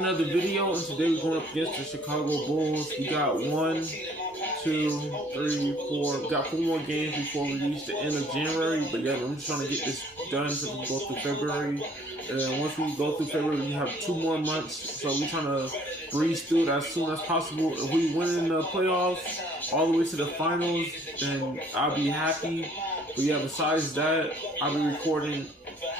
Another video, and today we're going up against the Chicago Bulls. We got 1, 2, 3, 4. We got 4 more games before we reach the end of January. But yeah, I'm just trying to get this done so we can go through February. And once we go through February, we have 2 more months. So we're trying to breeze through it as soon as possible. If we win in the playoffs all the way to the finals, then I'll be happy. But yeah, besides that, I'll be recording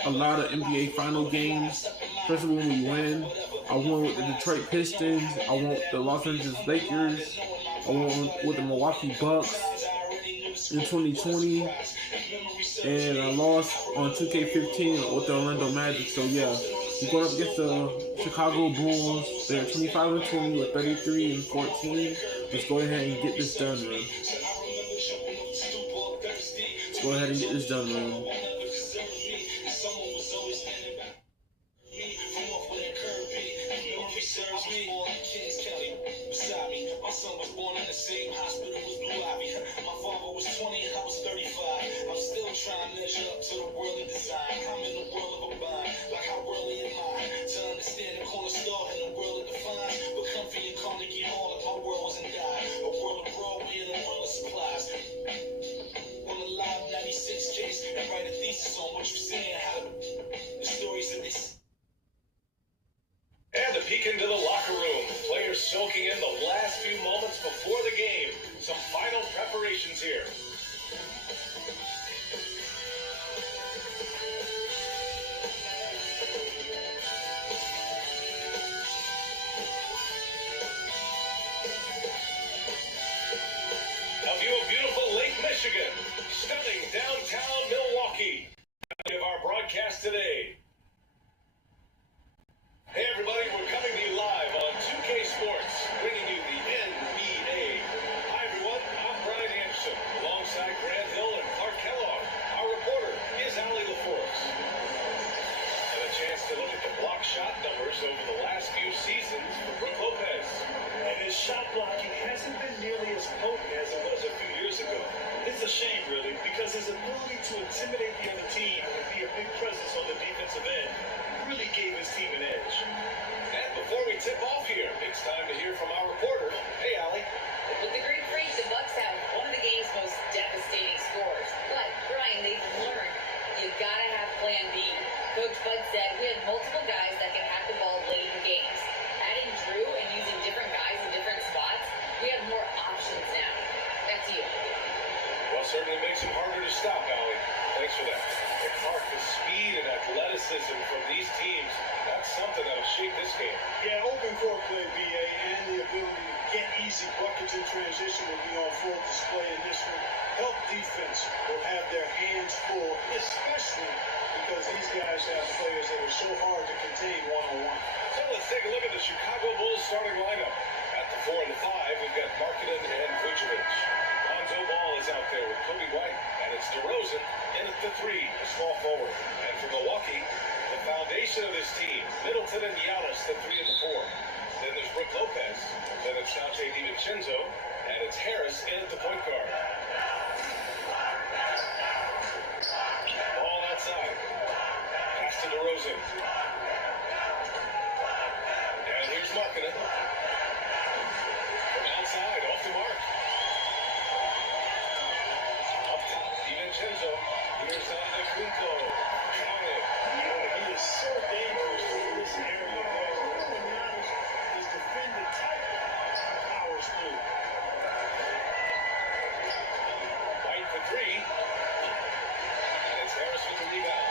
a lot of NBA final games, especially when we win. I won with the Detroit Pistons. I won with the Los Angeles Lakers. I won with the Milwaukee Bucks in 2020. And I lost on 2K15 with the Orlando Magic. So yeah, we're going up against the Chicago Bulls. They're 25-20 with 33-14. Let's go ahead and get this done, man. Let's go ahead and get this done, man. My son was born in the same hospital as Blue Ivy. My father was 20 and I was 35. I'm still trying to measure up to the world of design. I'm in the world of a bind, like how early am I to understand the corner store in the world of define? But comfy and Carnegie Hall if my world wasn't died. A world of Broadway and a world of supplies. On the live 96 case and write a thesis on what you're seeing, how the stories of this. And a peek into the locker room. Players soaking in the last few moments before the game. Some final preparations here. A view of beautiful Lake Michigan. Stunning downtown Milwaukee. Of our broadcast today. Hey everybody, we're coming to you live on 2K Sports, bringing you the NBA. Hi everyone, I'm Brian Anderson, alongside Grant Hill and Clark Kellogg. Our reporter is Ali LaForce. And a chance to look at the block shot numbers over the last few seasons for Brook Lopez. And his shot blocking hasn't been nearly as potent as it was a few years ago. It's a shame, really, because his ability to intimidate the other team and be a big presence on the defensive end really gave his team an edge. And before we tip off here, it's time to hear from our reporter. Hey, Allie. With the Greek Freak, the Bucks have one of the game's most devastating scores. But, Brian, they've learned you gotta have plan B. Coach Bud said we have multiple guys that can hack the ball late in games. Adding Drew and using different guys in different spots, we have more options now. Back to you. Well, certainly makes him harder to stop, Allie. Thanks for that. And Clark, the speed and athleticism from these teams, that's something that'll shape this game. Yeah, open court play, BA, and the ability to get easy buckets in transition will be on full display in this one. Help defense will have their hands full, especially because these guys have players that are so hard to contain one-on-one. So let's take a look at the Chicago Bulls starting lineup. At the 4 and the 5, we've got Markkanen and Vucevic. Lonzo Ball is out there with Kobe White, and it's DeRozan in at the 3, a small forward. And for Milwaukee, the foundation of this team, Middleton and Giannis, the 3 and the 4. Then there's Brook Lopez, then it's Donte DiVincenzo, and it's Harris in at the point guard. Ball outside. Pass to DeRozan. And here's Markkanen. From outside, off the mark. Up top, DiVincenzo. Here's Antetokounmpo. Counted. He is so dangerous in this area. Giannis is defended tight. Powers through. White for 3. And it's Harris with the rebound.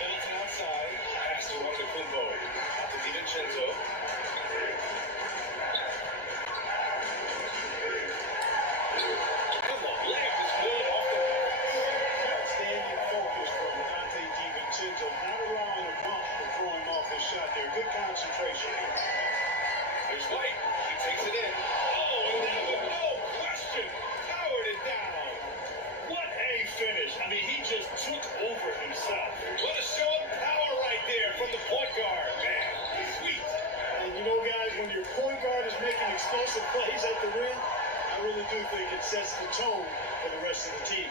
Middleton outside. Pass to Antetokounmpo. Out to DiVincenzo. Come on, layup is good off the mark. Outstanding focus from Donte DiVincenzo, not allowing a bump to throw him off his shot there. Good concentration. There's White. He takes it in. Oh, and that one, no question, powered it down. What a finish. I mean, he just took over himself. What a show of power right there from the point guard. Man, he's sweet. And you know, guys, when your point guard is making explosive plays at the rim, I really do think it sets the tone for the rest of the team.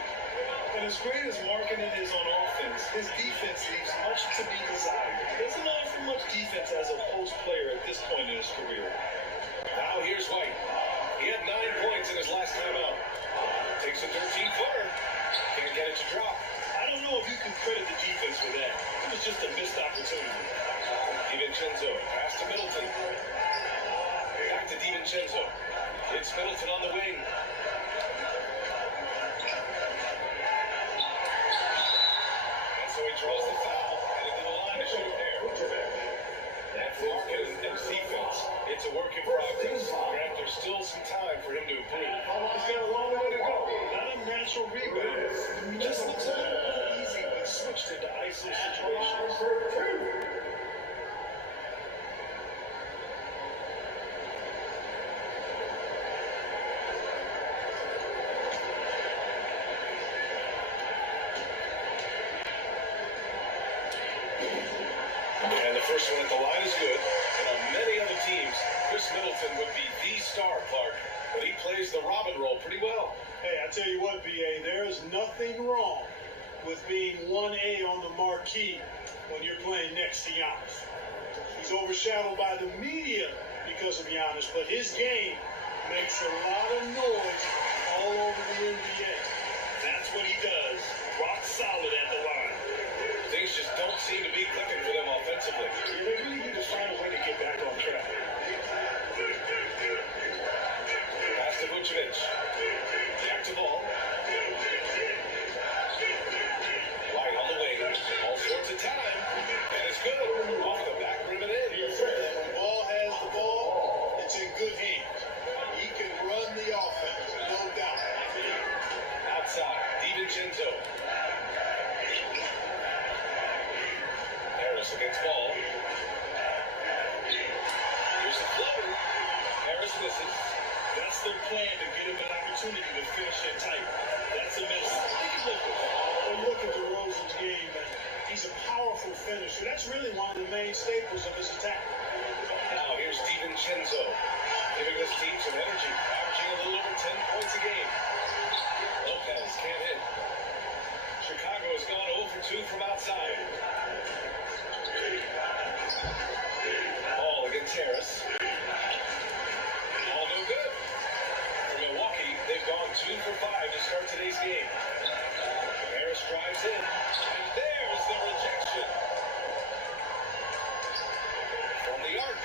And as great as Markkanen is on offense, his defense leaves much to be desired. He doesn't offer much defense as a post player at this point in his career. Now here's White. He had 9 points in his last time out. Takes a 13-footer. Can't get it to drop. I don't know if you can credit the defense for that. It was just a missed opportunity. DiVincenzo, pass to Middleton. Back to DiVincenzo. It's Middleton on the wing. And so he draws the foul. Headed to the line to shoot there. And for Markkanen and his defense, it's a work in progress. Grant, there's still some time for him to improve. He's got a long way to go. Not a natural rebound. Just looks a little uneasy when switched into ISO situations. And the first one at the line is good. And on many other teams, Chris Middleton would be the star, Clark. But he plays the Robin role pretty well. Hey, I tell you what, BA, there is nothing wrong with being 1A on the marquee when you're playing next to Giannis. He's overshadowed by the media because of Giannis, but his game makes a lot of noise all over the NBA. That's what he does. Rock solid at the line. Things just don't seem to be clicking for them offensively. Yeah, they really need to find a way to get back on track. Pass to Vucevic. Back to ball. White on the wing. All sorts of time. And it's good. Off the back rim and in. When Ball has the ball, it's in good hands. He can run the offense, no doubt. Outside. DiVincenzo. Harris against Ball. Here's the floater. Harris misses. That's their plan, to get him an opportunity to finish it tight. That's a miss. Look at DeRozan's game, man. He's a powerful finisher. That's really one of the main staples of his attack. Now here's DiVincenzo, giving this team some energy, averaging a little over 10 points a game. Lopez can't hit. Chicago has gone 0 for 2 from outside. Ball against Harris. All no good. For Milwaukee, they've gone 2 for 5 to start today's game. Harris drives in, and there's the rejection. From the arc.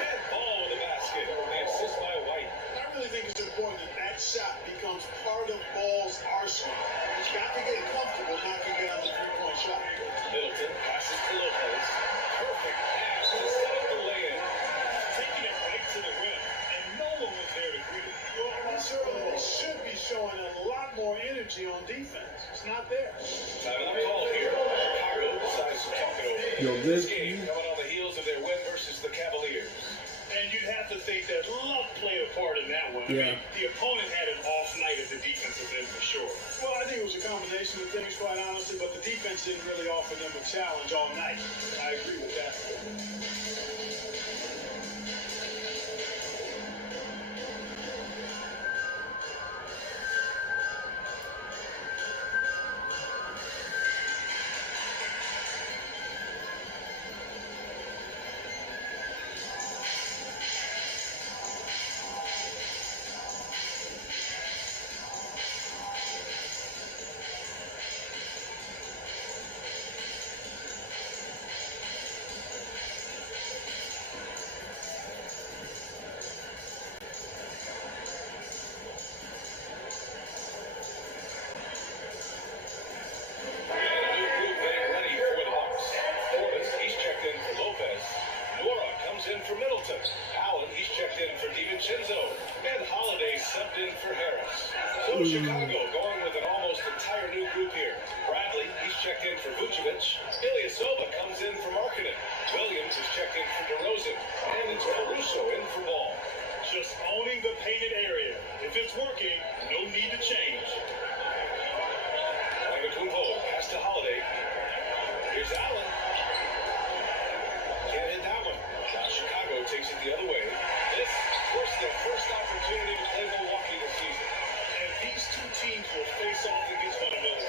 And Ball with the basket. The assist by White. I really think it's important that that shot becomes part of Ball's arsenal. He's got to get comfortable knocking down the three-point shot. Middleton passes to Lopez. Perfect pass to set up the lay-in. Taking it right to the rim, and no one was there to greet it. Well, they should be showing a lot more energy on defense. It's not there. Timeout call here. Chicago decides to talk it over. Yo, This game coming on the heels of their win versus the Cavaliers. And you'd have to think that luck played a part in that one. Yeah. I mean, the opponent had an off night at the defensive end for sure. Well, I think it was a combination of things, quite honestly, but the defense didn't really offer them a challenge all night. I agree with that. Chicago going with an almost entire new group here. Bradley, he's checked in for Vucevic. Ilyasova comes in for Markkanen. Williams is checked in for DeRozan. And it's Caruso in for Ball. Just owning the painted area. If it's working, no need to change. Antetokounmpo, pass to Holiday. Here's Allen. Can't hit that one. Now Chicago takes it the other way. This was their first opportunity to play Milwaukee this season. And these two teams will face off against one another.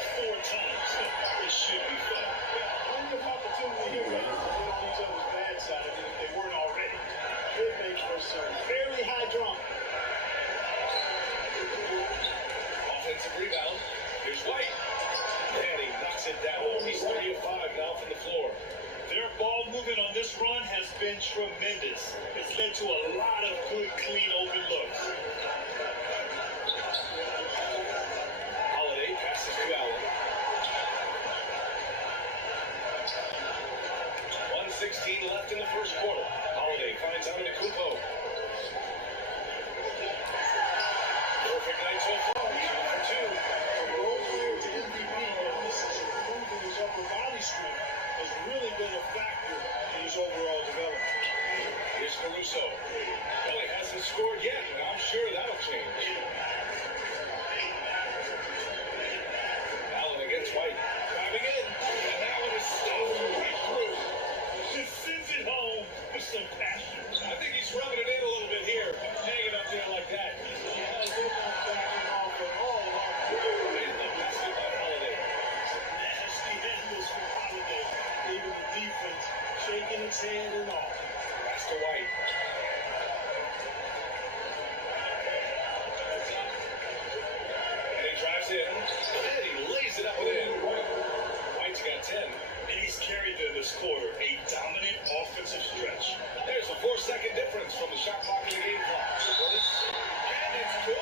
been tremendous. It's led to a lot of good, clean, open looks. Holiday passes to Allen. 1:16 left in the first quarter. Holiday finds Antetokounmpo. Perfect night so far. 2 for 2. From role player to MVP, this is improving his upper body strength has really been a factor in his overall development. Here's Caruso. Well, he hasn't scored yet, but I'm sure that'll change. Allen against White. Driving in. And that one is stolen right through. Just sends it home with some passion. I think he's rubbing it in a little bit here. Hanging up there like that. Yeah, they're not backing off at all. And the basket by Holiday. Nasty handles from Holiday. Even the defense shaking its head and all. Pass to White. And he drives in. And he lays it up and in. White's got 10. And he's carried them this quarter. A dominant offensive stretch. There's a 4-second difference from the shot clock in the game clock. And it's good.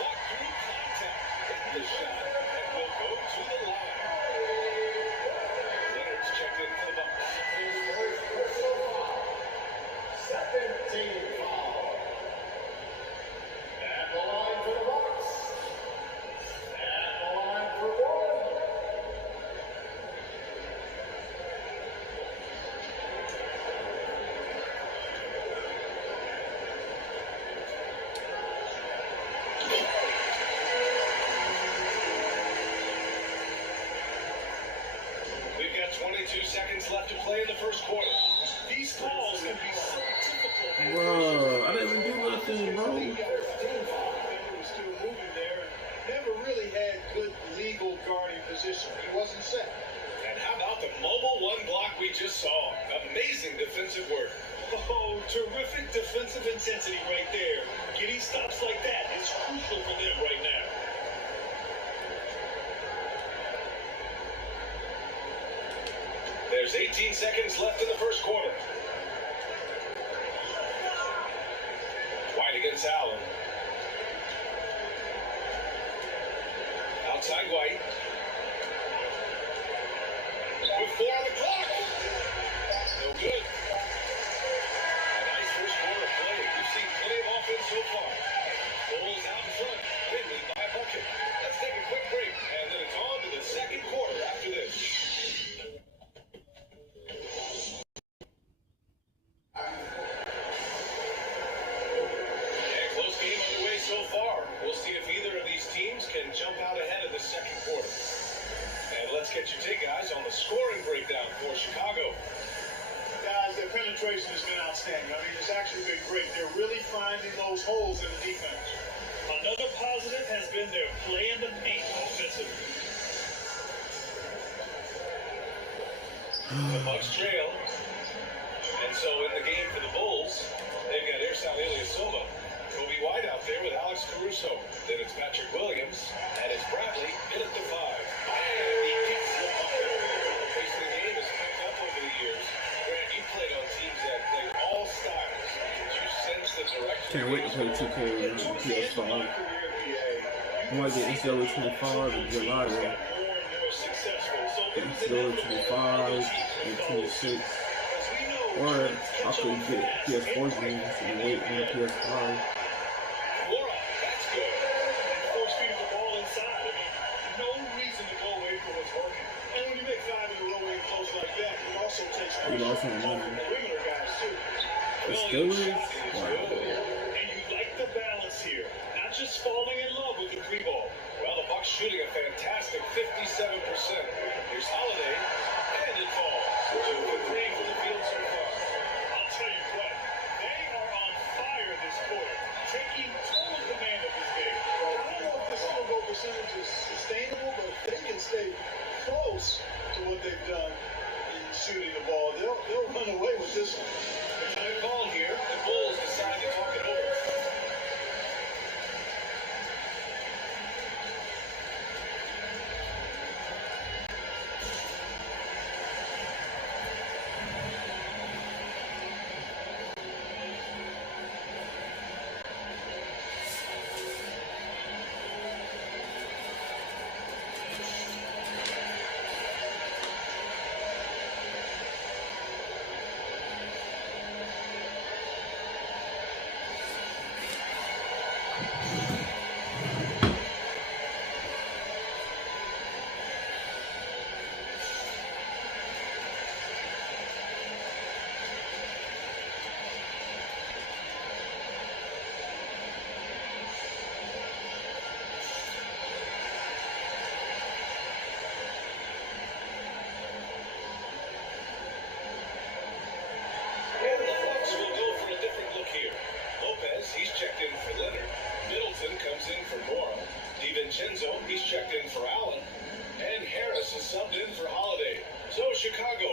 Walk through contact. Hit the shot. And will go to the line. Leonard's checked in for the Bucks. 17 foul. At the line for the Bucks. At the line for one. We've got 22 seconds left to play in the first quarter. These calls can be so difficult. Bro, I didn't even do nothing, bro. Defender was still moving there. Never really had good legal guarding position. He wasn't set. And how about the mobile one block we just saw? Amazing defensive work. Oh, terrific defensive intensity right there. Getting stops like that is crucial for them right now. There's 18 seconds left in the first quarter. White against Allen. Outside White. With 4 on the clock. No good. A nice first quarter play. We've seen plenty of offense so far. Bulls out in front. They lead by a bucket. Let's take a quick break, and then it's on to the second quarter after this. And close game underway so far. We'll see if either of these teams can jump out ahead of the second quarter. And let's get your take, guys, on the scoring breakdown for Chicago. Guys, their penetration has been outstanding. I mean, it's actually been great. They're really finding those holes in the defense. Another positive has been their play in the paint offensively. The Bucks trail. And so in the game for the Bulls, they've got Ersan Ilyasova, Kobe White out there with Alex Caruso. Then it's Patrick Williams, and it's Bradley in at the 5. And he gets the bucket. The pace of the game has picked up over the years. Grant, you played on teams that played all styles. Did you sense the direction? Can't wait to play 2K on PS5. I might get NCAA 25 in July, though. NCAA 25 and 26. Or I could get PS4 games and wait on the PS5. Laura, that's good. Force feeding the ball inside. I mean, no reason to go away from what's working. And when you make 5 in a row in close like that, it also takes You pressure also off won. the perimeter guys, too. The Steelers? Wow. And you like the balance here. Not just falling in love with the 3 ball. Well, the Bucks shooting a fantastic 57%. Here's Holiday, and it falls. 2 for 3 from the field so far. I'll tell you what, they are on fire this quarter, taking total command of this game. I don't know if this field goal percentage is sustainable, but if they can stay close to what they've done in shooting the ball, they'll run away with this one. Time call here. The Bulls decide to talk it over.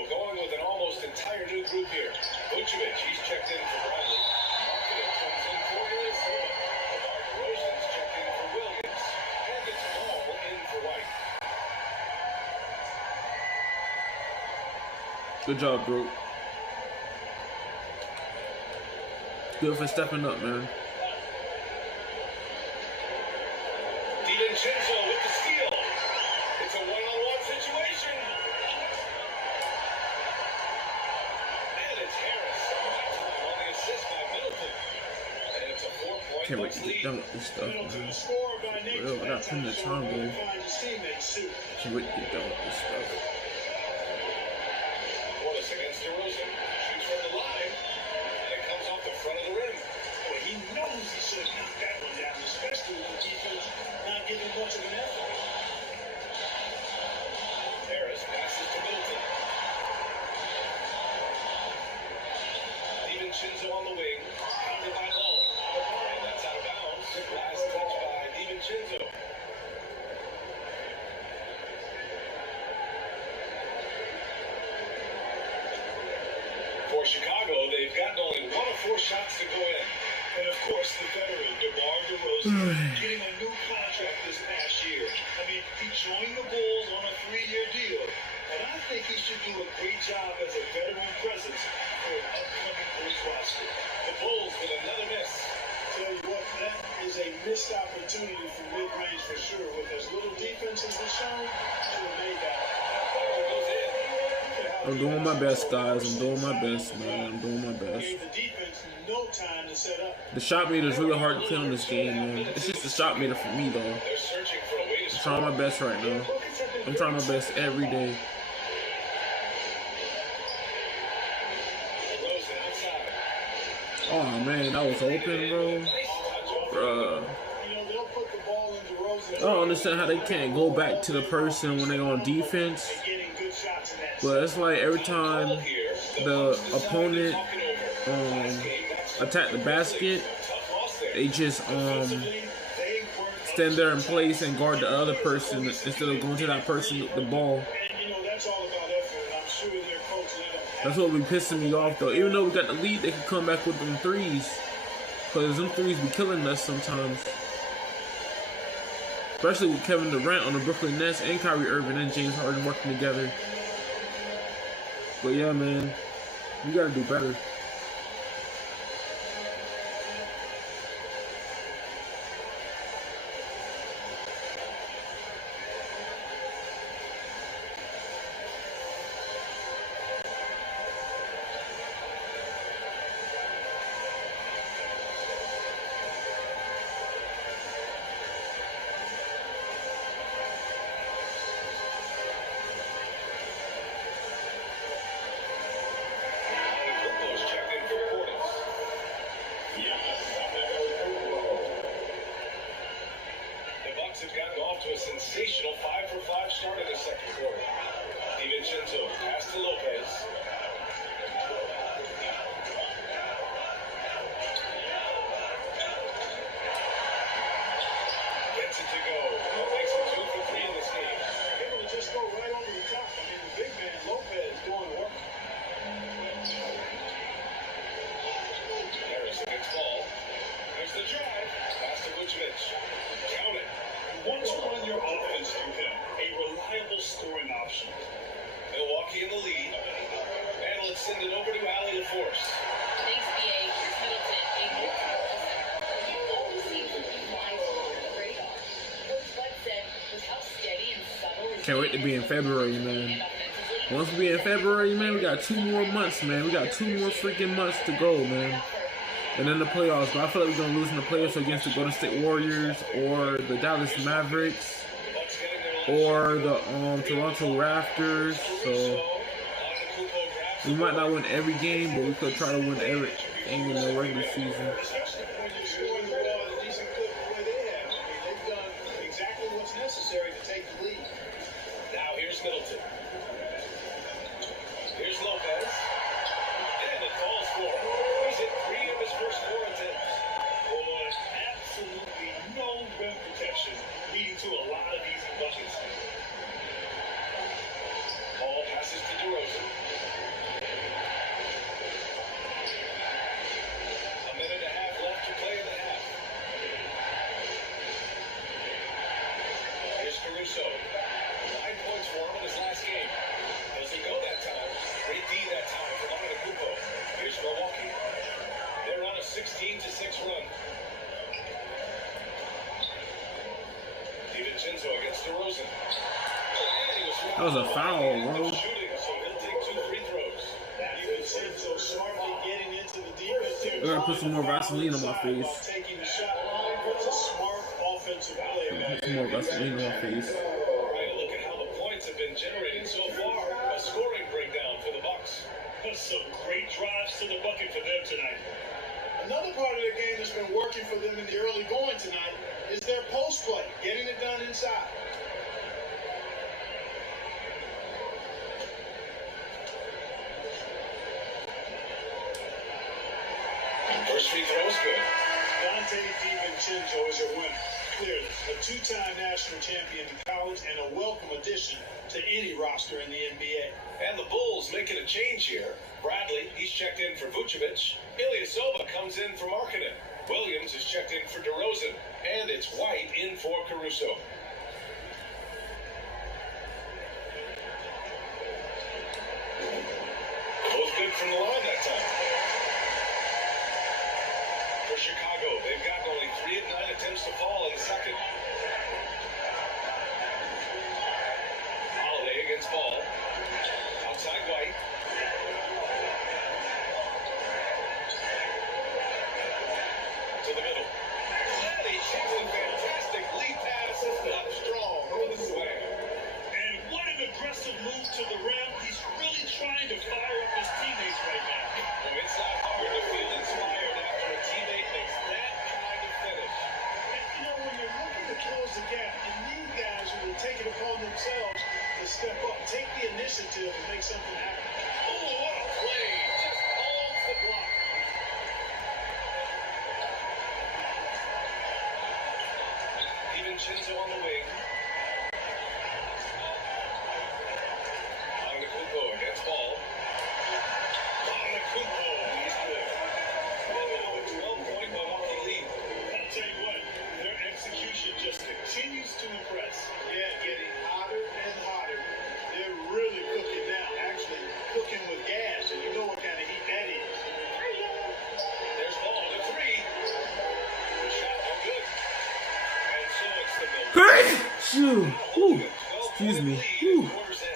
going with an almost entire new group here. Vucevic, he's checked in for Bradley. Marketing comes in for Ilyasova. DeMar DeRozan's checked in for Williams. And it's all in for White. Good job, bro. Good for stepping up, man. DiVincenzo with the steal. It's a one-on-one situation. And it's Harris on the assist by Middleton. And it's a 4-point Can't wait Bucks to get lead. done with this stuff, Middleton, man. a scorer by nature, Real, I got plenty of time, bro. find his teammates too. Can't wait to get done with this stuff. Portis against DeRozan. Shoots from the line. And it comes off the front of the rim. Well, he knows he should have knocked that one down, especially with the defense not giving much of an effort. Harris passes to Middleton. DiVincenzo on the wing. Countered by Lowe. And that's out of bounds. Last touch by DiVincenzo. For Chicago, they've gotten only 1 of 4 shots to go in. And of course, the veteran, DeMar DeRozan, getting a new contract this past year. I mean, he joined the Bulls on a 3-year deal. And I think he should do a great job as a veteran presence for an upcoming Bulls roster. The Bulls with another miss. Tell you what, that is a missed opportunity from mid-range for sure. With as little defense as he's shown, should have made that. That one goes in. I'm doing my best, guys. I'm doing my best, man. I'm doing my best. Gave the defense no time to set up. The shot meter is really hard to play on this game, man. It's just the shot meter for me, though. They're searching for a way to I'm score. trying my best right now. I'm trying my best every day. DeRozan outside. Oh, man, that was open, bro. Bruh. You know, they'll put the ball in DeRozan's I don't understand how they can't go back to the person when they're on defense. getting good shots in that. But it's like every time Here, the opponent talking over. attack the basket, Tough loss there. they just They weren't stand there in place and guard the other person instead of going to that person with the ball. And you know, that's all about effort. And I'm sure their coach let them have That's what be pissing me off, though. Even though we got the lead, they can come back with them threes. Because them threes be killing us sometimes. Especially with Kevin Durant on the Brooklyn Nets and Kyrie Irving and James Harden working together. But yeah, man, we gotta do better. Kukoc checked in for Portis. The Bucks have gotten off to a sensational 5-for-5 start in the second quarter. DiVincenzo pass to Lopez. Gets it to go. Makes it 2 for 3 in this game. able to just go right over the top. I mean, the big man, Lopez, doing work. Harris against ball. There's the drive. Pass to Vucevic. Count it. You want to run your offense through him, a reliable scoring option. Milwaukee in the lead. And let's send it over to Allie LaForce. Thanks, BA. Here's Middleton, a neutral center. He always seems to be flying under the radar. Coach Bud said, with how steady and subtle his Can't wait to be in February, man. Once we be in February, man, we got 2 more months, man. We got 2 more freaking months to go, man. And then the playoffs. But I feel like we're gonna lose in the playoffs against the Golden State Warriors or the Dallas Mavericks Bucks getting their or the Toronto Raptors. So we might not win every game, but we could try to win every game in the regular season. Especially when you're scoring the ball at a decent clip the way they have. I mean, they've done exactly what's necessary to take the lead. Now here's Middleton. Here's Lopez. And it falls for him. He's hit 3 of his first 4 attempts. Boy, absolutely no rim protection, leading to a lot of easy buckets. Ball passes to DeRozan. DeRozan. That was a foul, bro. Shooting, so he'll take 2 free throws. DiVincenzo smartly getting into the defensive. I gotta put some more Vaseline on my face. While taking the shot. It's a smart offensive play. Put some more Vaseline on my face. All right, look at how the points have been generated so far. A scoring breakdown for the Bucks. Some great drives to the bucket for them tonight. Another part of the game that's been working for them in the early going tonight is their post play, getting it done inside. First free throw is good. Dante DiVincenzo is a winner. Clearly, a two-time national champion in college and a welcome addition to any roster in the NBA. And the Bulls making a change here. Bradley, he's checked in for Vucevic. Ilyasova comes in for Markkanen. Williams is checked in for DeRozan. And it's White in for Caruso. Both good from the line that time. For Chicago, they've gotten only 3 of 9 attempts to fall in the second. Holiday against Ball. Outside White. To the middle. And he takes a fantastic lead pass. Up strong for the swag. And what an aggressive move to the rim. He's really trying to fire up his teammates right now. Well, it's not hard to feel inspired after a teammate makes that kind of finish. You know, when you're looking to close the gap, you need guys who will take it upon themselves to step up, take the initiative, and make something happen. Oh, what a play. Just holds the block. DiVincenzo on the wing. Antetokounmpo against Ball. Antetokounmpo, he's good. And now a 12-point Milwaukee lead. I'll tell you what, their execution just continues to impress. Yeah, getting hotter and hotter. They're really cooking now. Actually, cooking with gas, and you know what kind of heat that is. There's Ball to 3. The shot no good. And so it's the Milwaukee. Phew. Whew. Excuse me. Whew. Quarters in.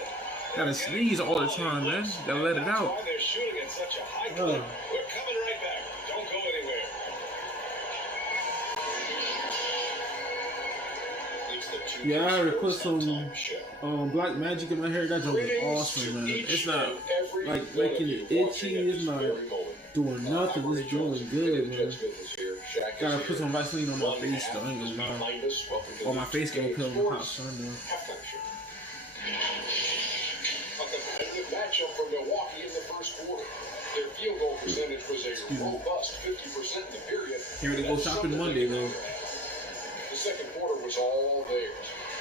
Gotta sneeze all the time, man. Gotta let it out. Why they're shooting at such a high clip. We're coming right back. Don't go anywhere. It's the Yeah, I already put some halftime show. black magic in my hair. That joke is awesome, man. It's not like making it itchy. It's not doing nothing. It's doing good, man. Gotta put some Vaseline on my face, though. I ain't gonna lie. Or my face gonna peel in the hot sun, though. A competitive matchup for Milwaukee in the first quarter. Their field goal percentage was a robust 50% in the period. Here to go shopping Monday, though. The second quarter was all theirs.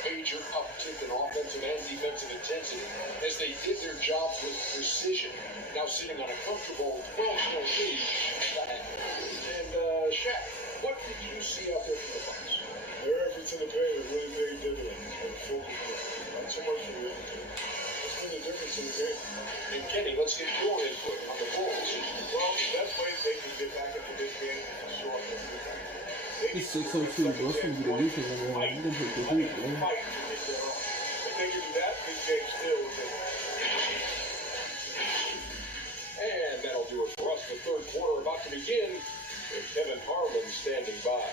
Major uptick in offensive and defensive intensity as they did their jobs with precision. Now sitting on a comfortable 12-point lead. And Shaq, what did you see out there from the Bucks? Their efforts in the paint have really paid dividends. Not so much for the other team. That's been the difference in the game. And Kenny, let's get your input on the Bulls. Well, the best way they can get back into this game is show up and get back. It's 6:02, bro. It's gonna be the weekend, man. You gonna put the heat, man. Fight to get there on. If they can do that, big game still will be. And that'll do it for us. The third quarter about to begin with Kevin Harlan standing by.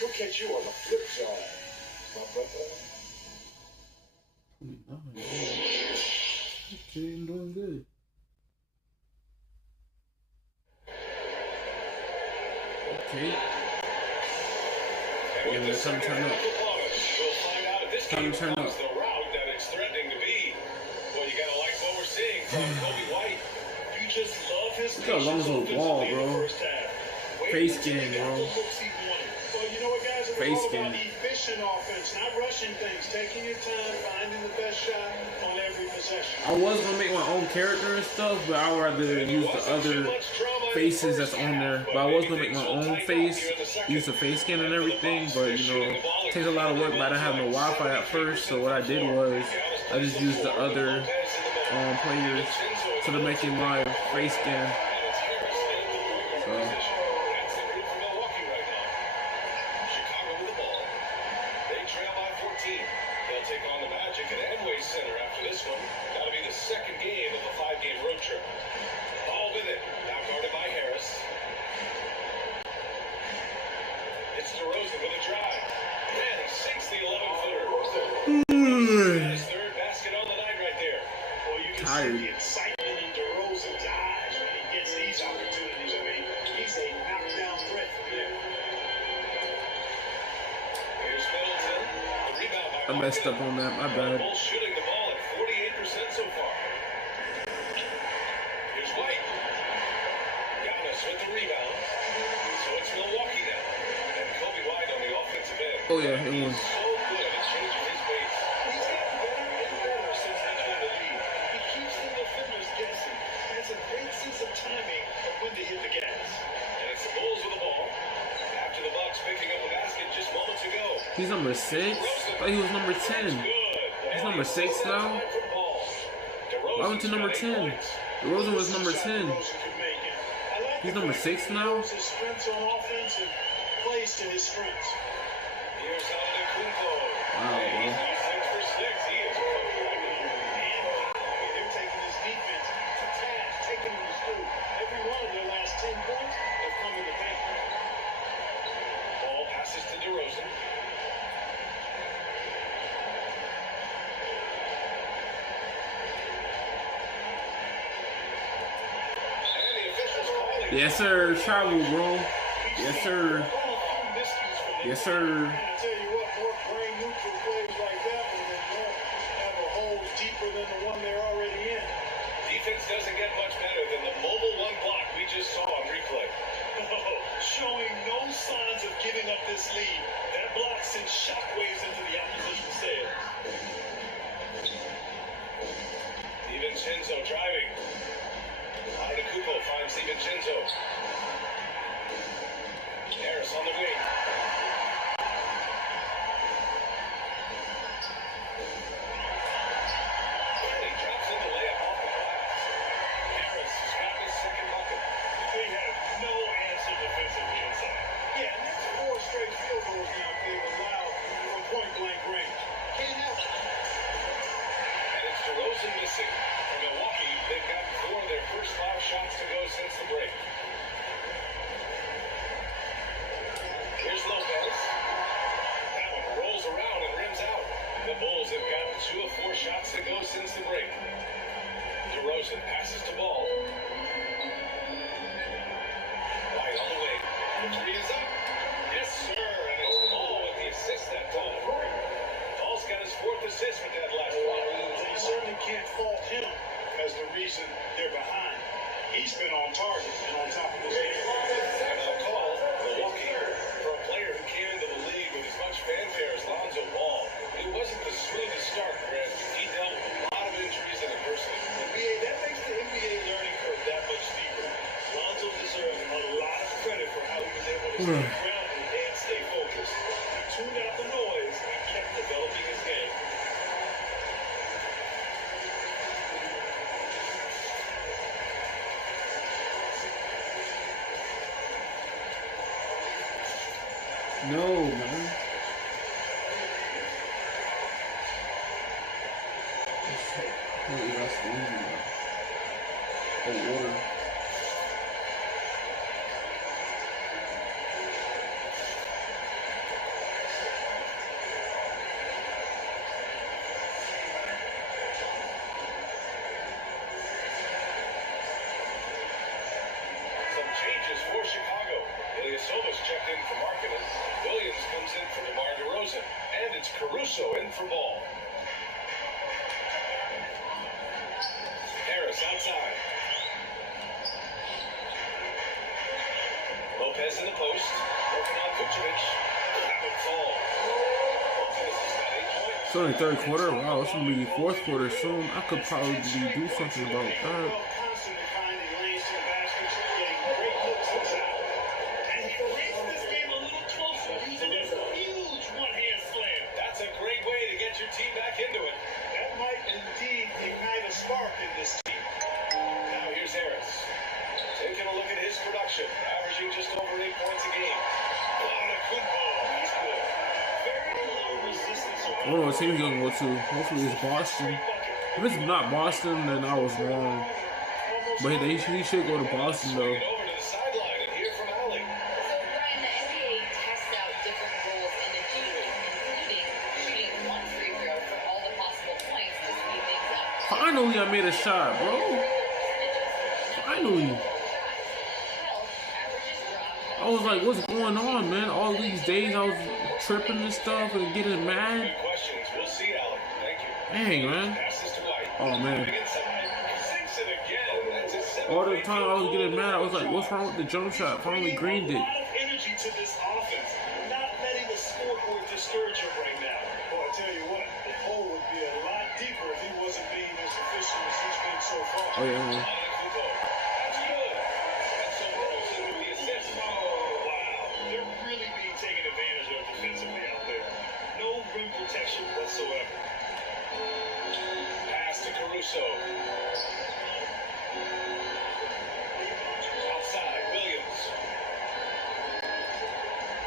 We'll catch you on the flip side, my brother. Okay, I'm doing good. Okay. Yeah, man, time to turn up. We'll find out if this Time game to turn up. becomes the route that it's threatening to be. Well, you gotta like what we're seeing from Kobe White. You just love his Look how Lonzo ball, offensively in the bro. first half. Face game, bro. Well, you know what, guys? It's Face all about game. efficient offense, not rushing things, taking your time, finding the best shot on every possession. I was gonna make my own character and stuff, but I'd rather use the other faces that's on there. But I was gonna make my own face, use the face skin and everything, but you know, it takes a lot of work, but I didn't have no Wi-Fi at first, so what I did was I just used the other players to make it my face skin. So. Chicago with the ball. They trail by 14. these opportunities. I mean, he's a knockdown threat from there. Here's Middleton. The rebound by I messed up on that. My bad. Bulls shooting the ball at 48% so far. Here's White. Giannis with the rebound. So it's Milwaukee now. And Kobe White on the offensive end. Oh yeah, it was. So good at changing his pace. He's gotten better and better since entering the league. He keeps the defenders guessing. Has a great sense of timing of when to hit the gas. And it's the Bulls with the ball. After the Bucks picking up a basket just moments ago. He's number 6? I thought he was number 10. He's number 6 now? Why went to number 10? DeRozan was number 10. He's number 6 now? His strengths on offense and plays to his strengths. Here's Antetokounmpo. Wow, bro. He's 6 for 6. He is cooking. They're taking his defense to task, taking him to school. Every one of their last 10 points have come in the paint. Ball passes to DeRozan. And the officials calling. Yes, sir. Travel, bro. Yes, sir. Yes, sir. And I tell you what, more brain neutral plays like that one that don't have a hole deeper than the one they're already in. Defense doesn't get much better than the mobile one block we just saw on replay. Showing no signs of giving up this lead. That block sends shockwaves into the opposition sails. DiVincenzo driving. Antetokounmpo finds DiVincenzo. Harris on the wing. And he drops in the layup off the glass. Harris has got his second bucket. They have no answer defensively inside. Yeah, and that's 4 straight field goals now they've allowed from point-blank range. Can't help it. And it's DeRozan missing. For Milwaukee, they've gotten 4 of their first 5 shots to go since the break. Here's Lopez. That one rolls around and rims out. The Bulls have gotten 2 of 4 shots to go since the break. DeRozan passes to Ball. White on the wing. The 3 is up. Yes, sir. And it's Ball with the assist that time. Ball's got his 4th assist with that last one. You certainly can't fault him as the reason they're behind. He's been on target and on top of his game. And I'll call Milwaukee for a player who came into the league with as much fanfare as Lonzo Ball. It wasn't the smoothest start, Grant. He dealt with a lot of injuries and adversity. That makes the NBA learning curve that much steeper. Lonzo deserves a lot of credit for how he was able to stay grounded and stay focused. He tuned out the noise and kept developing his game. No, man. Holy, that's easy, man. Oh, water. Some changes for Chicago. Ilyasovas checked in for Markkanen. Williams comes in for DeMar DeRozan. And it's Caruso in for Ball. Harris outside. Lopez in the post. Working on Vucevic. That would fall. Lopez has got 8 points. It's only 3rd quarter. Wow, it's gonna be 4th quarter soon. I could probably do something about that. Constantly finding lanes to the basket, getting great looks inside. And he brings this game a little closer using this huge one-hand slam. That's a great way to get your team back into it. That might indeed ignite a spark in this team. Now here's Harris. Taking a look at his production. Averaging just over 8 points a game. Antetokounmpo. That's good. Very low resistance I don't know what team he's gonna go to. Hopefully it's Boston. If it's not Boston, then I was wrong. But he should go to Boston, though. Swing it over to the sideline and hear from Allie. So, Brian, the NBA tests out different rules in the G League, including shooting 1 free throw for all the possible points to speed things up. Finally, I made a shot, bro. Finally. I was like, what's going on, man? All these days I was tripping and stuff and getting mad. Good questions. We'll see, Alec. Thank you. Dang, man. Passes to White. Oh, man. Inside. Sinks it again. That's his seventh. All the time I was getting mad, I was like, what's wrong with the jump shot? Finally greened it. A lot of energy to this offense. Not letting the scoreboard discourage him right now. Well, I tell you what, the hole would be a lot deeper if he wasn't being as efficient as he's been so far. Oh, yeah, man. That's good. That's so close to the assist. Oh, wow. They're really being taken advantage of defensively out there. No rim protection whatsoever. Pass to Caruso. Outside, Williams.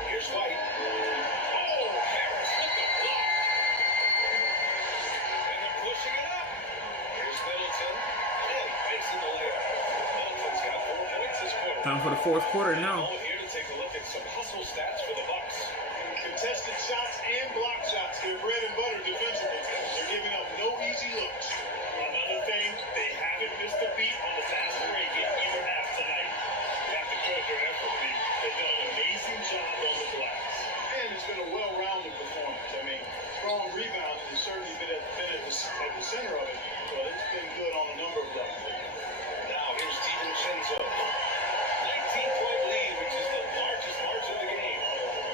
Here's White. Oh, Harris with the block. And they're pushing it up. Here's Middleton. And makes it the layup. Middleton's got 4 points this quarter. Time for the fourth quarter now. Here to take a look at some hustle stats for the Bucks. Contested shots and block shots, their bread and butter defensively. They're giving up no easy looks. Another thing, they haven't missed a beat on the fast break in either half tonight. You have to credit their effort. They've done an amazing job on the glass. And it's been a well-rounded performance. I mean, strong rebounding has certainly been at the center of it, but it's been good on a number of levels. Now here's DiVincenzo. 19-point lead, which is the largest margin of the game.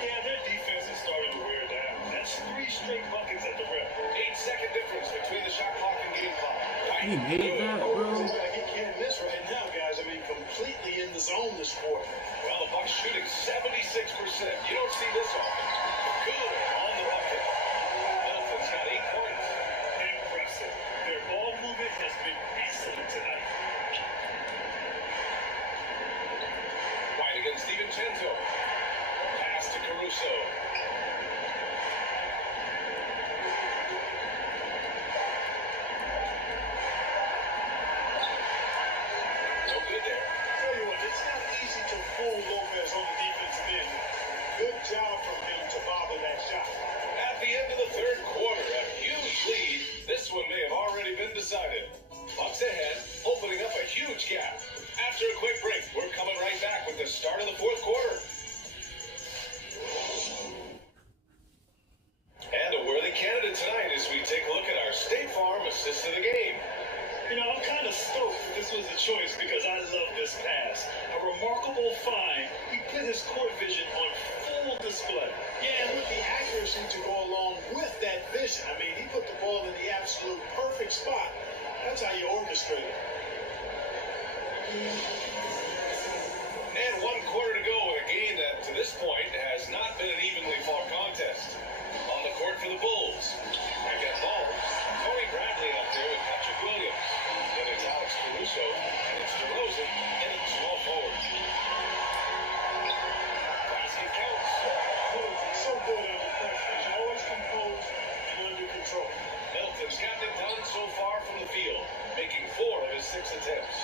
Yeah, their defense is starting to wear down. That's 3 straight buckets at the rim. 8-second difference between the shot clock and game clock. He made that, bro. Seems like he can't miss right now, guys. I mean, completely in the zone this quarter. Well, the Bucks shooting 76%. You don't see this often. Good on the bucket. Middleton's got 8 points. Impressive. Their ball movement has been excellent tonight. White against DiVincenzo. Pass to Caruso. No good there. Tell you what, it's not easy to fool Lopez on the defensive end. Good job from him to bobble that shot. At the end of the third quarter, a huge lead. This one may have already been decided. Bucks ahead, opening up a huge gap. After a quick break, we're coming right back with the start of the fourth quarter. And a worthy candidate tonight as we take a look at our State Farm assist of the game. You know, I'm kind of stoked that this was a choice because I love this pass. A remarkable find. He put his court vision on full display. Yeah, and with the accuracy to go along with that vision. I mean, he put the ball in the absolute perfect spot. That's how you orchestrate it. And 1 quarter to go in a game that, to this point, has not been an evenly fought contest. On the court for the Bulls, I've got ball. Tony Bradley up there with Patrick Williams. Then it's Alex Caruso, and it's DeRozan, and it's small forward. Basket counts. He's so good under pressure. He's always composed and under control. Middleton's gotten it done so far from the field, making 4 of his 6 attempts.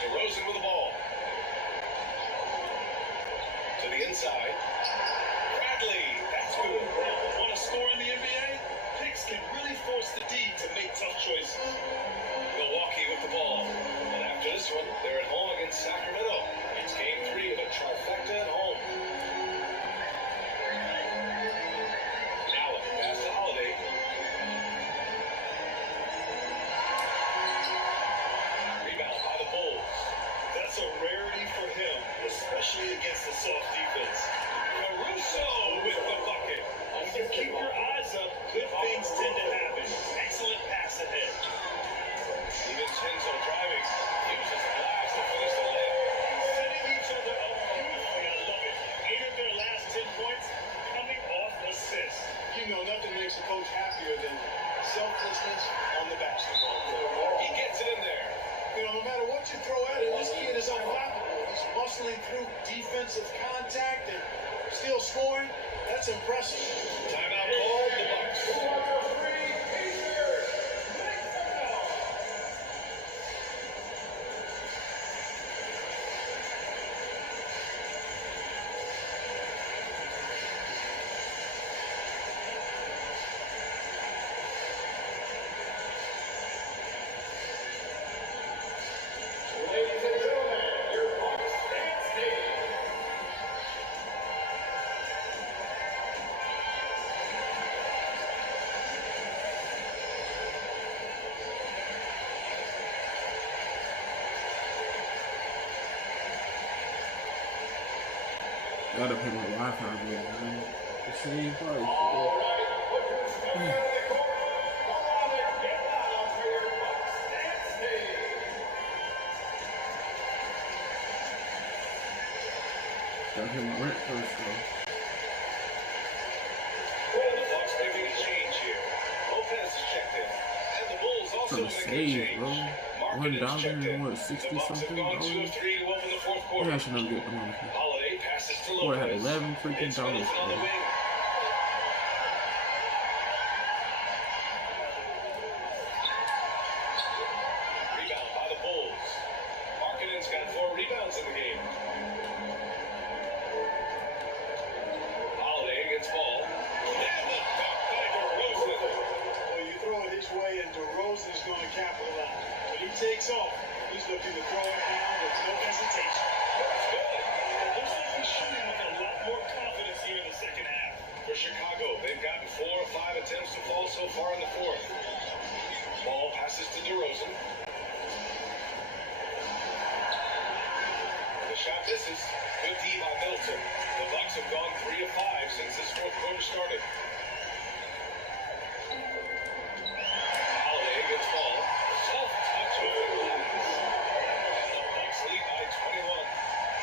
DeRozan with the ball. To the inside. Bradley, that's good. Want to score in the NBA? Picks can really force the D to make tough choices. Milwaukee with the ball. And after this one, they're at home against Sacramento. It's game 3 of a trifecta at home. Allen, pass to Holiday. Rebound by the Bulls. That's a rarity for him, especially against a soft defense. Caruso with the bucket. If you keep your eyes up, good things tend to happen. Excellent pass ahead. DiVincenzo driving. Uses the glass to finish the layup. Setting each other up beautifully. I love it. 8 of their last 10 points coming off assists. You know, nothing makes a coach happier than selflessness on the basketball court. He gets it in there. You know, no matter what you throw at him, this kid is unflappable. He's muscling through defensive contact and still scoring. That's impressive. Timeout called the Bucks. Ladies and gentlemen, Gotta pay my Wi-Fi bill, man. The same price. Gotta pay my rent first, though. The Bucks making a change here. Lopez is checked in. And the Bulls also Trying to making a save, change. bro. Markkanen's checked in. $1 and what, The 60 Bucks have something gone 2 of dollars? 3 to open the fourth Yeah, quarter. I should never get the money. Holiday passes to Boy, I had Lopez. 11 freaking It's dollars, Middleton on the bro. wing. Rebound by the Bulls. Markkanen's got 4 rebounds in the game. Holiday against ball. And the dunk by DeRozan. Well, you throw it his way, and DeRozan is going to capitalize. When he takes off, he's looking to throw it down with no hesitation. That's good. Looks like he's shooting with a lot more confidence here in the second half. For Chicago, they've gotten 4 of 5 attempts to fall so far in the fourth. Ball passes to DeRozan. The shot misses. Good D by Middleton. The Bucks have gone 3 of 5 since this fourth quarter started. Holiday against ball. Self-touch over the glass. And the Bucks lead by 21.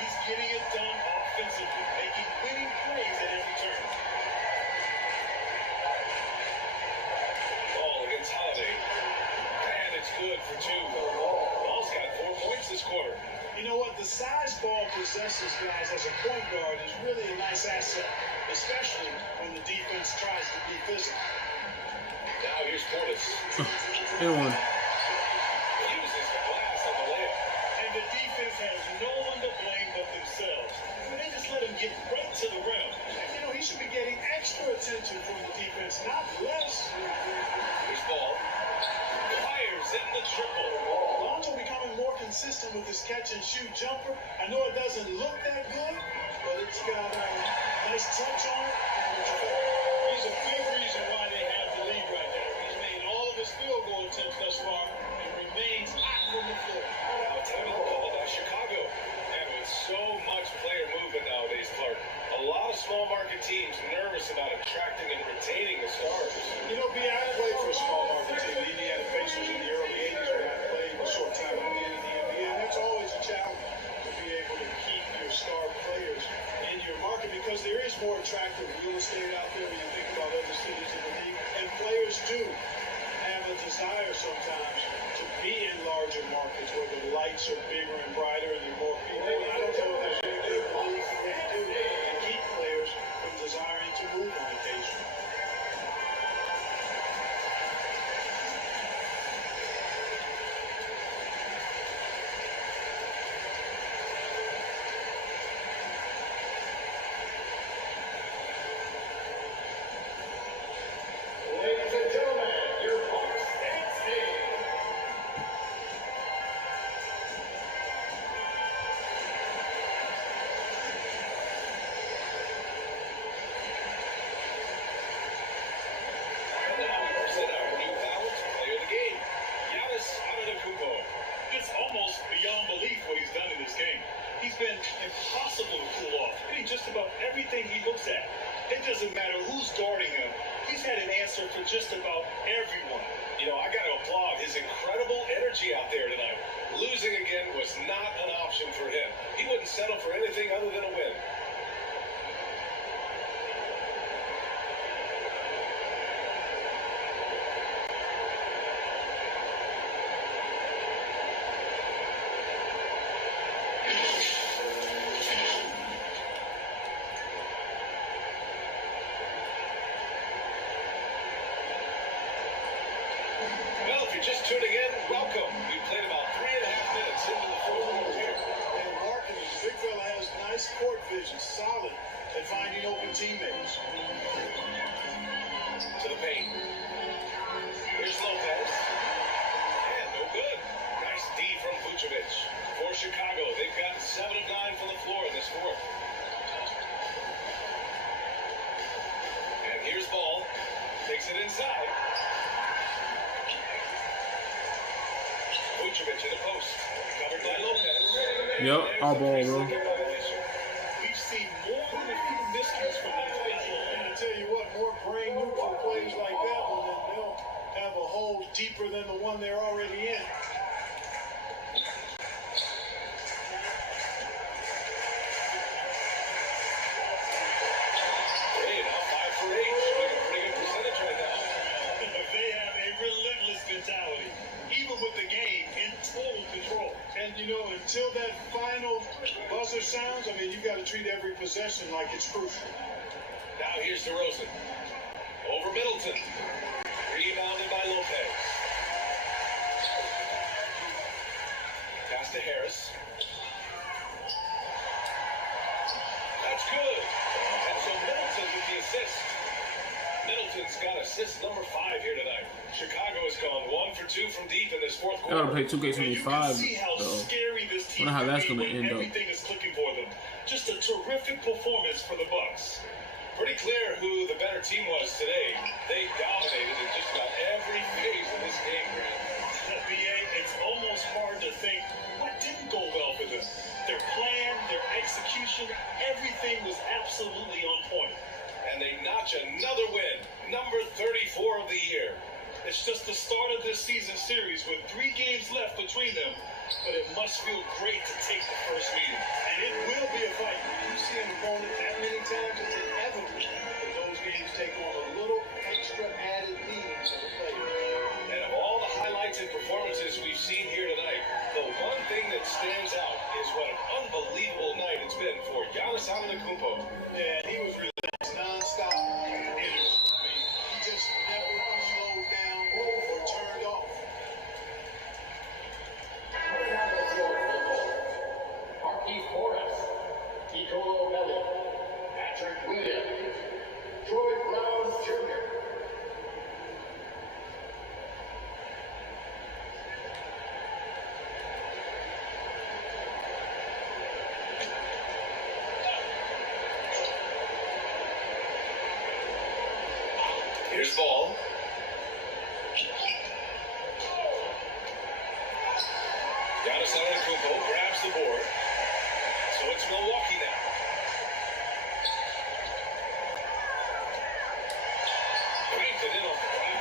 He's getting it done offensively, making winning plays at every turn. Ball against Holiday. And it's good for 2. Ball's got 4 points this quarter. You know what? The size ball possesses, guys, as a point guard is really a nice asset, especially when the defense tries to be physical. Now here's Portis. And one. Uses the glass on the layup. And the defense has no one to blame but themselves. They just let him get right to the rim. You know, he should be getting extra attention from the defense, not less. Here's ball. Fires in the triple. Lonzo becoming more consistent with his catch-and-shoot jumper. I know it doesn't look that good, but it's got a nice touch on it. And it's effective. He's a big reason why they have the lead right there. He's made all of his field goal attempts thus far and remains hot from the floor. Now time of the ball by Chicago. And with so much player movement nowadays, Clark, a lot of small market teams nervous about attracting and retaining the stars. You know, B, I played for a small market team, the Indiana Pacers, in the early 80s when I played a short time in the NBA, and that's always a challenge to be able to keep your star players in your market because there is more attractive real estate out there when you think about other cities in the league, and players do have a desire sometimes to be in larger markets where the lights are bigger and brighter and there are more people. I don't know if there's anything the league can do to keep players from desiring to move on occasion. Ladies and gentlemen, your Bucks and Steve. And now we present our new Balance Player of the Game, Giannis Antetokounmpo. It's almost beyond belief what he's done in this game. He's been impossible to pull off. Hitting just about everything he looks at. It doesn't matter who's guarding him. He's had an answer for just about everyone. You know, I got to applaud his incredible energy out there tonight. Losing again was not an option for him. He wouldn't settle for anything other than a win. Well, if you're just tuning in, welcome. We played about 3.5 minutes into the fourth quarter here. And Markkanen, the big fella, has nice court vision, solid at finding open teammates. To the paint. Here's Lopez. And no good. Nice D from Vucevic. For Chicago, they've got 7 of 9 from the floor in this fourth. And here's ball. Takes it inside. Vucevic in the post. Covered by Lopez. Yep, our ball, bro. We've see more than a few miscues from them today. And I tell you what, more brain neutral plays like that one, and they'll have a hole deeper than the one they're already in. Hey, now 5 for 8. Showing a pretty good percentage right now. They have a relentless mentality, even with the game in total control. And you know, until that final buzzer sounds, I mean, you got to treat every possession like it's crucial. Now here's DeRozan. Over Middleton. Rebounded by Lopez. Pass to Harris. That's good. And so Middleton with the assist. Middleton's got assist number 5 here tonight. Chicago has gone 1 for 2 from deep in this fourth I gotta quarter. play 2K25 See how though. scary this team Wonder how can that's be gonna when end up. everything is clicking for them. Just a terrific performance for the Bucks. Pretty clear who the better team was today. They dominated in just about every phase of this game, Grant. BA, it's almost hard to think what didn't go well for them. Their plan, their execution, everything was absolutely on point. And they notch another win, number 34 of the year. It's just the start of this season series with 3 games left between them, but it must feel great to take the first meeting. And it will be a fight. You see an opponent that many times, it's inevitable that those games take on a little extra added meaning for the players. And of all the highlights and performances we've seen here tonight, the one thing that stands out is what an unbelievable night it's been for Giannis Antetokounmpo. Yeah, he was relaxed, non-stop energy. I mean, he just never slowed down or turned off. Marquise Morris, Nicolo Belli, Patrick Williams, Troy Brown Jr. Here's ball. Giannis Antetokounmpo grabs the board. So it's Milwaukee now. Banked it in on the right.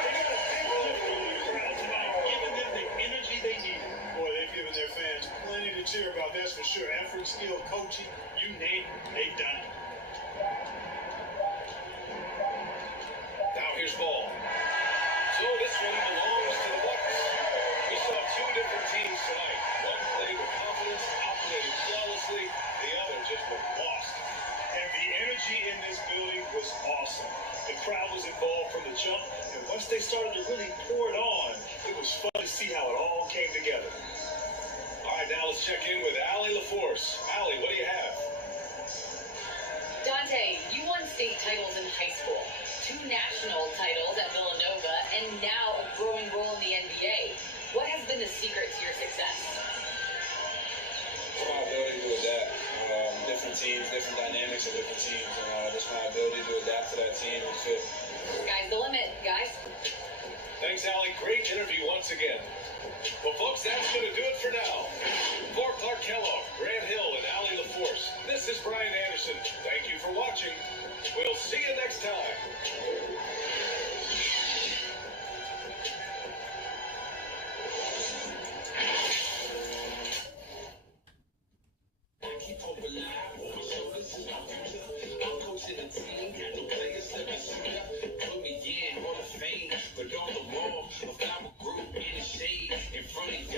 They got a big lift from the crowd tonight, giving them the energy they needed. Boy, they've given their fans plenty to cheer about, that's for sure. Effort, skill, coaching, you name it, they've done it. Now here's ball. So this one belongs to the Bucks. We saw 2 different teams tonight. One played with confidence, operated flawlessly. The other just looked lost. And the energy in this building was awesome. The crowd was involved from the jump, and once they started to really pour it on, it was fun to see how it all came together. All right, now let's check in with Allie LaForce. Allie, what do you have? Dante, you won state titles in high school, 2 national titles at Villanova, and now a growing role in the NBA. What has been the secret to your success? My ability to adapt. Different teams, different dynamics of different teams, and just my ability to adapt to that team and fit. Sky's the limit, guys. Thanks, Allie. Great interview once again. Well, folks, that's going to do it for now. For Clark Kellogg, Grant Hill, and Allie LaForce, this is Brian Anderson. Thank you for watching. We'll see you next time.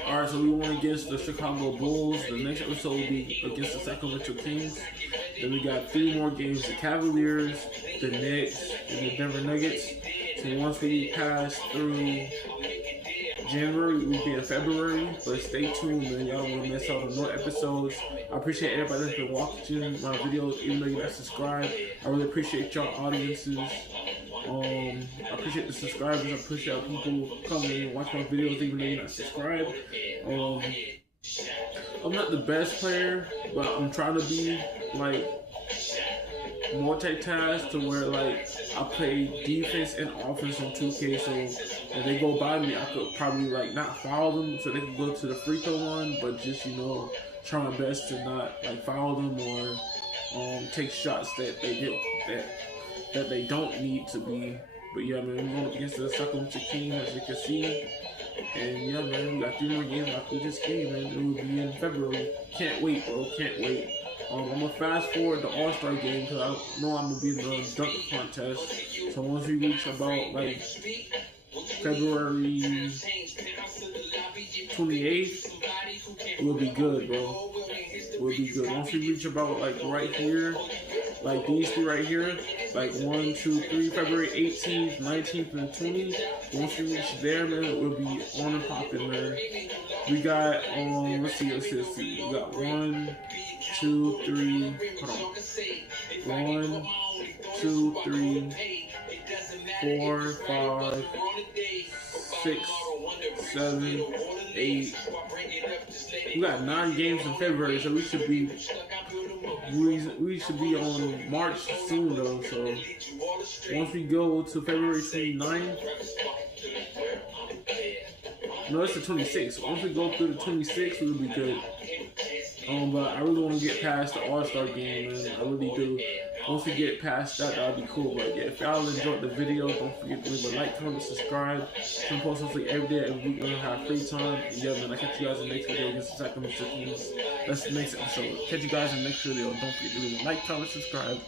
Alright, so we won against the Chicago Bulls. The next episode will be against the Sacramento Kings. Then we got 3 more games: the Cavaliers, the Knicks, and the Denver Nuggets. So once we pass through January, we'll be in February. But stay tuned, man. Y'all don't want to miss out on no episodes. I appreciate everybody that's been watching my videos, even though you're not subscribed. I really appreciate y'all audiences. I appreciate the subscribers. I appreciate people coming and watch my videos even though you're not subscribed. I'm not the best player, but I'm trying to be like multitask to where like I play defense and offense on 2K. So if they go by me, I could probably like not foul them so they can go to the free throw line, but just try my best to not like foul them or take shots that they get that they don't need to be. But yeah, man, we're going up against the Sacramento team, as you can see. And yeah, man, we got 3 more games after this game, and it will be in February. Can't wait, bro. Can't wait. I'm gonna fast forward the All-Star game because I know I'm gonna be in the dunk contest. So once we reach about like February 28th, it will be good, bro. It will be good. Once we reach about like right here, like these 3 right here, like 1, 2, 3, February 18th, 19th, and 20th. Once we reach there, man, it will be on and popping, man. We got let's see. We got 1, 2, 3. Hold on. 1, 2, 3, 4, 5, 6, 7, 8. We got 9 games in February, so we should be on March soon though. So once we go to February 29th, no, it's the 26th. Once we go through the 26th, we'll be good. But I really want to get past the All-Star game, man. I really do. Once we get past that, that'll be cool. But yeah, if y'all enjoyed the video, don't forget to leave a like, comment, subscribe. I'm posting like every day, every week when I have free time. And yeah, man, I'll catch you guys in the next video against the Sacramento Kings. That's the next episode. Catch you guys in the next video. Don't forget to leave a like, comment, subscribe.